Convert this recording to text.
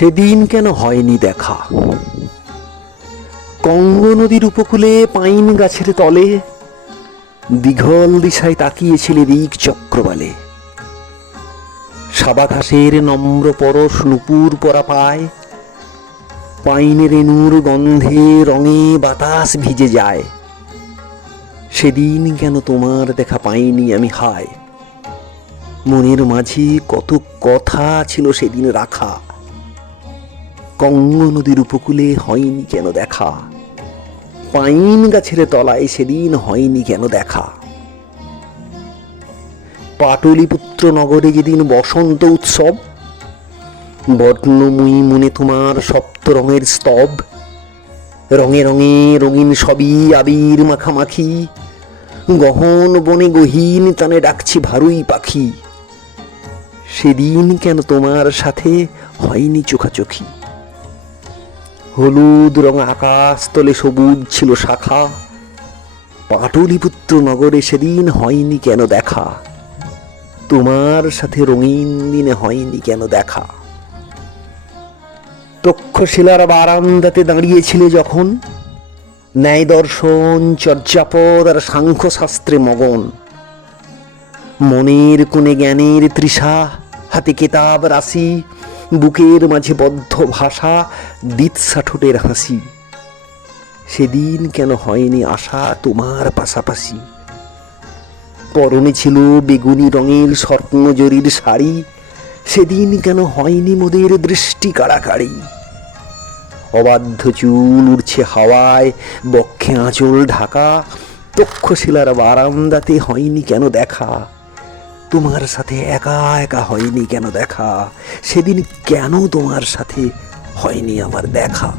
সেদিন কেন হয়নি দেখা? কঙ্গ নদীর উপকূলে পাইন গাছের তলে দীঘল দিশায় তাকিয়েছিলে দিক চক্রবালে। সাদা ঘাসের নম্র পরশ নুপুর পরা পায়, পাইনের রেণুর গন্ধে রঙে বাতাস ভিজে যায়। সেদিন কেন তোমার দেখা পাইনি আমি হায়? মনের মাঝে কত কথা ছিল সেদিন রাখা, কঙ্গ নদীর উপকূলে হয়নি কেন দেখা? পাইন গাছের তলায় সেদিন হয়নি কেন দেখা? পাটলিপুত্র নগরে যেদিন বসন্ত উৎসব, বর্ণময়ী মনে তোমার সপ্ত রঙের স্তব। রঙে রঙে রঙিন সবই আবির মাখামাখি, গহন বনে গহীন টানে ডাকছি ভারুই পাখি। সেদিন কেন তোমার সাথে হয়নি চোখাচোখি? হলুদ রঙ আকাশ তলে সবুজ ছিল শাখা, পাটলিপুত্র নগরে সেদিন হয়নি কেন দেখা? তোমার সাথে রঙিন দিনে হয়নি কেন দেখা? তক্ষশিলার বারান্দাতে দাঁড়িয়েছিলে যখন, ন্যায় দর্শন চর্যাপদ আর সাংখ্য শাস্ত্রে মগন। মনের কোণে জ্ঞানের তৃষা, হাতে কেতাব রাশি, বুকের মাঝে বদ্ধ ভাষা, দিৎসা ঠোঁটের হাসি। সেদিন কেন হয়নি আশা তোমার পাশাপাশি? পরনে ছিল বেগুনি রঙের স্বর্ণজরির শাড়ি, সেদিন কেন হয়নি মোদের দৃষ্টি কাড়াকাড়ি? অবাধ্য চুল উড়ছে হাওয়ায়, বক্ষে আঁচল ঢাকা, তক্ষশিলার বারান্দাতে হয়নি কেন দেখা? তোমার সাথে একা একা হয়নি কেন দেখা? সেদিন কেন তোমার সাথে হয়নি আমার দেখা?